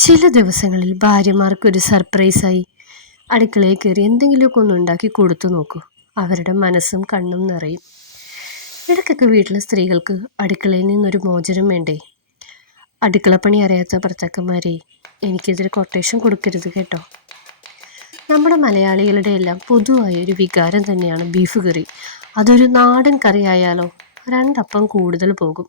ചില ദിവസങ്ങളിൽ ഭാര്യമാർക്കൊരു സർപ്രൈസായി അടുക്കളയിൽ കയറി എന്തെങ്കിലുമൊക്കെ ഒന്ന് ഉണ്ടാക്കി കൊടുത്തു നോക്കൂ. അവരുടെ മനസ്സും കണ്ണും നിറയും. ഇടയ്ക്കൊക്കെ വീട്ടിലെ സ്ത്രീകൾക്ക് അടുക്കളയിൽ നിന്നൊരു മോചനം വേണ്ടേ? അടുക്കളപ്പണി അറിയാത്ത ഭർത്താക്കന്മാരെ എനിക്കിതൊരു കൊട്ടേഷൻ കൊടുക്കരുത് കേട്ടോ. നമ്മുടെ മലയാളികളുടെ എല്ലാം പൊതുവായ ഒരു വികാരം തന്നെയാണ് ബീഫ് കറി അതൊരു നാടൻ കറി ആയാലോ രണ്ടപ്പം കൂടുതൽ പോകും.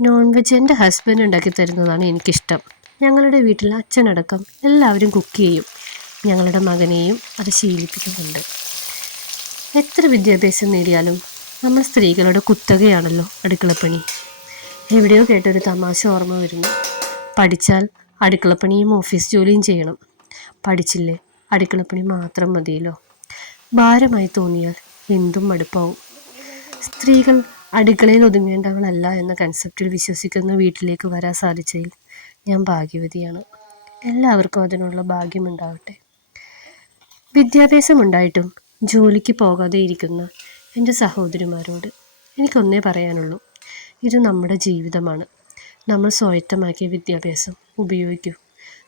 നോൺ വെജ് എന്റെ ഹസ്ബൻഡ് ഉണ്ടാക്കി തരുന്നതാണ് എനിക്കിഷ്ടം. ഞങ്ങളുടെ വീട്ടിൽ അച്ഛനടക്കം എല്ലാവരും കുക്ക് ചെയ്യും. ഞങ്ങളുടെ മകനെയും അത് ശീലിപ്പിക്കുന്നുണ്ട്. എത്ര വിദ്യാഭ്യാസം നേടിയാലും നമ്മൾ സ്ത്രീകളുടെ കുത്തകയാണല്ലോ അടുക്കളപ്പണി. എവിടെയോ കേട്ടൊരു തമാശ ഓർമ്മ വരുന്നു. പഠിച്ചാൽ അടുക്കളപ്പണിയും ഓഫീസ് ജോലിയും ചെയ്യണം. പഠിച്ചില്ലേ അടുക്കളപ്പണി മാത്രം മതിയല്ലോ. ഭാരമായി തോന്നിയാൽ എന്തും മടുപ്പാവും. സ്ത്രീകൾ അടുക്കളയിൽ ഒതുങ്ങേണ്ടവളല്ല എന്ന കൺസെപ്റ്റിൽ വിശ്വസിക്കുന്ന വീട്ടിലേക്ക് വരാൻ സാധിച്ചതിൽ ഞാൻ ഭാഗ്യവതിയാണ്. എല്ലാവർക്കും അതിനുള്ള ഭാഗ്യമുണ്ടാവട്ടെ. വിദ്യാഭ്യാസമുണ്ടായിട്ടും ജോലിക്ക് പോകാതെ ഇരിക്കുന്ന എന്റെ സഹോദരിമാരോട് എനിക്കൊന്നേ പറയാനുള്ളൂ. ഇത് നമ്മുടെ ജീവിതമാണ്. നമ്മൾ സ്വായത്തമാക്കിയ വിദ്യാഭ്യാസം ഉപയോഗിക്കൂ.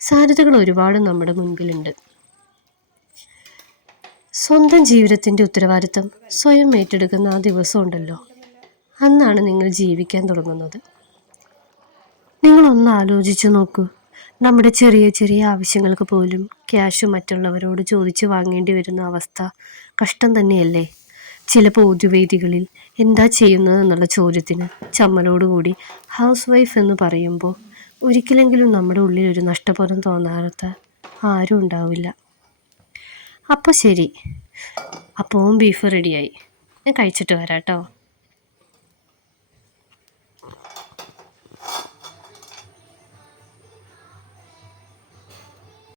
സാധ്യതകൾ ഒരുപാട് നമ്മുടെ മുൻപിലുണ്ട്. സ്വന്തം ജീവിതത്തിന്റെ ഉത്തരവാദിത്തം സ്വയം ഏറ്റെടുക്കുന്ന ആ ദിവസം ഉണ്ടല്ലോ. അന്നാണ് നിങ്ങൾ ജീവിക്കാൻ തുടങ്ങുന്നത്. നിങ്ങളൊന്ന് ആലോചിച്ചു നോക്കൂ. നമ്മുടെ ചെറിയ ചെറിയ ആവശ്യങ്ങൾക്ക് പോലും ക്യാഷ് മറ്റുള്ളവരോട് ചോദിച്ച് വാങ്ങേണ്ടി വരുന്ന അവസ്ഥ കഷ്ടം തന്നെയല്ലേ? ചില പൊതുവേദികളിൽ എന്താ ചെയ്യുന്നത് എന്നുള്ള ചോദ്യത്തിന് ചമ്മലോടുകൂടി ഹൗസ് വൈഫ് എന്ന് പറയുമ്പോൾ ഒരിക്കലെങ്കിലും നമ്മുടെ ഉള്ളിൽ ഒരു നഷ്ടബോധം തോന്നാത്ത ആരും ഉണ്ടാവില്ല. അപ്പോൾ ശരി. അപ്പവും ബീഫ് റെഡിയായി ഞാൻ കഴിച്ചിട്ട് വരാം കേട്ടോ.